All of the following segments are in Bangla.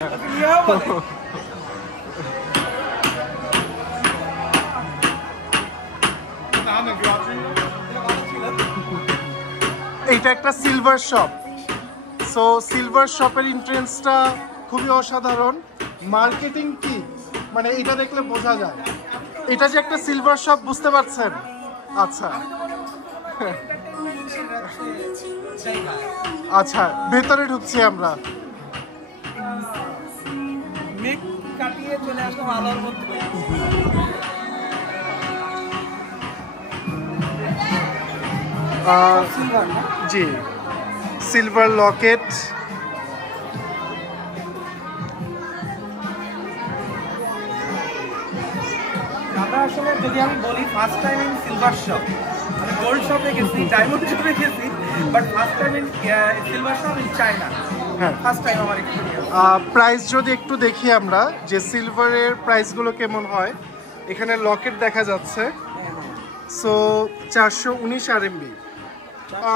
এইটা একটা সিলভার শপ। সো সিলভার শপের এন্ট্রান্সটা খুবই অসাধারণ। মার্কেটিং কি মানে এটা দেখলে বোঝা যায় এটা যে একটা সিলভার শপ, বুঝতে পারছেন? আচ্ছা আচ্ছা, ভেতরে ঢুকছি আমরা। জি, সিলভার লকেট। আমরা আসলে যদি আমি বলি first time in silver shop, আমি গোল্ড শপে গেছি, ডায়মন্ড শপে গেছি, but first time in silver shop in China. হ্যাঁ, ফার্স্ট টাইম আমার এক্সপেরিয়েন্স। প্রাইস যদি একটু দেখি আমরা যে সিলভারের প্রাইসগুলো কেমন হয়। এখানে লকেট দেখা যাচ্ছে, সো 419 RMB,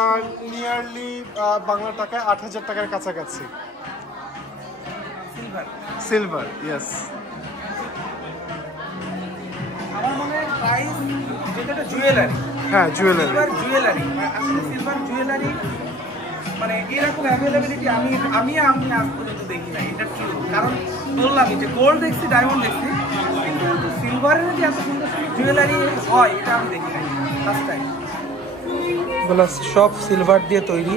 আর নিয়ারলি বাংলা টাকায় 8,000 টাকার কাছাকাছি। Silver, yes. আমার মনে হয় প্রাইস যেটা জুয়েলারি, হ্যাঁ জুয়েলারি, জুয়েলারি আসলে সিলভার জুয়েলারি মানে এরকম অ্যাভেলেবিলিটি আমি আজ পর্যন্ত দেখি না। এটা ট্রু, কারণ বললামই যে গোল্ড দেখছি, ডায়মন্ড দেখছি, কিন্তু সিলভারের যে এত সুন্দর সুন্দর জুয়েলারি হয় এটা আমি দেখি নাই ফার্স্ট টাইম। বলো, সব সিলভার দিয়ে তৈরি,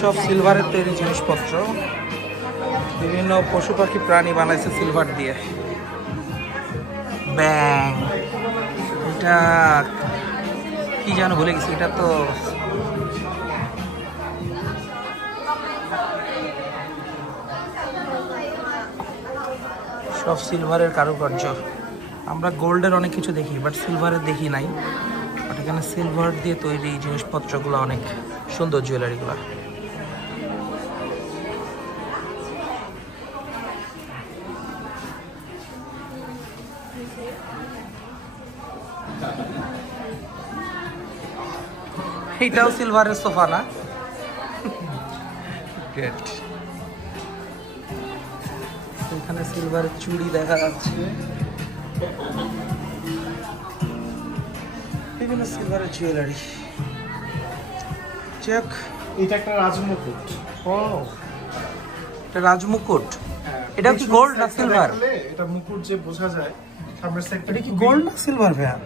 সব সিলভারের তৈরি জিনিসপত্র, বিভিন্ন পশু পাখি প্রাণী বানাইছে সিলভার দিয়ে। ব্যাং, এটা কি যেন ভুলে গেছি, এটা তো সব সিলভারের কারুকার্য। আমরা গোল্ডের অনেক কিছু দেখি বাট সিলভারের দেখি নাই, বাট এখানে সিলভার দিয়ে তৈরি জিনিসপত্রগুলো অনেক সুন্দর, জুয়েলারিগুলো। এইটাও সিলভারের সোফা না? গ্রেট। এখানে সিলভারের চুড়ি দেখা যাচ্ছে, বিভিন্ন সিলভারের জুয়েলারি। চেক, এটা একটা রাজমুকুট। ও, এটা রাজমুকুট। এটা কি গোল্ড না সিলভার? এটা মুকুট যে বোঝা যায় সামনের সাইডটা। এটা কি গোল্ড না সিলভার ভাইয়া?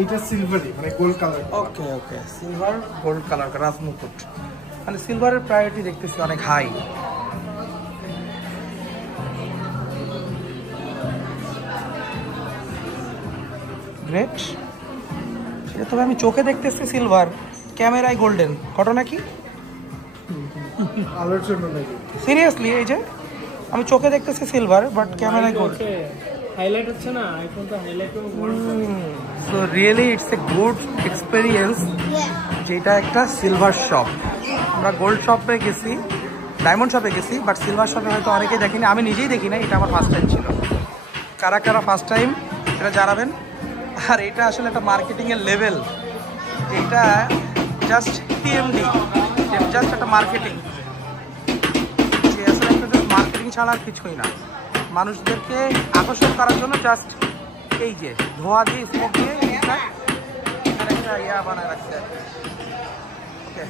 এইটা সিলভারই, মানে গোল্ড কালার। ওকে ওকে, সিলভার গোল্ড কালার রাজমুকুট, মানে সিলভারের প্রায়োরিটি দেখতেছি অনেক হাই। গ্রেট। এটা তবে আমি চোখে দেখতেছি সিলভার, ক্যামেরায় গোল্ডেন, ঘটনা কি? আলোর জন্য নাকি? সিরিয়াসলি, এই যে আমি চোখে দেখতেছি সিলভার বাট ক্যামেরায় গোল্ড। হাইলাইট হচ্ছে না, আইফোন তো হাইলাইটও gold. So really it's a good experience যেটা একটা সিলভার শপ। আমরা গোল্ড শপে গেছি, ডায়মন্ড শপে গেছি, বাট সিলভার শপে হয়তো অনেকেই দেখিনি, আমি নিজেই দেখি না। এটা আমার ফার্স্ট টাইম ছিল। কারা কারা ফার্স্ট টাইম এটা জানাবেন। আর এটা আসলে একটা মার্কেটিংয়ের লেভেল, যেটা জাস্ট টিএমডি, জাস্ট একটা মার্কেটিং, যে আসলে একটা জাস্ট মার্কেটিং ছাড়া আর কিছুই না। মানুষদেরকে আকর্ষণ করার জন্য জাস্ট এই যে ধোয়া দিয়ে, স্মোক দিয়ে একটা ইয়া বানায় রাখছে। ওকে।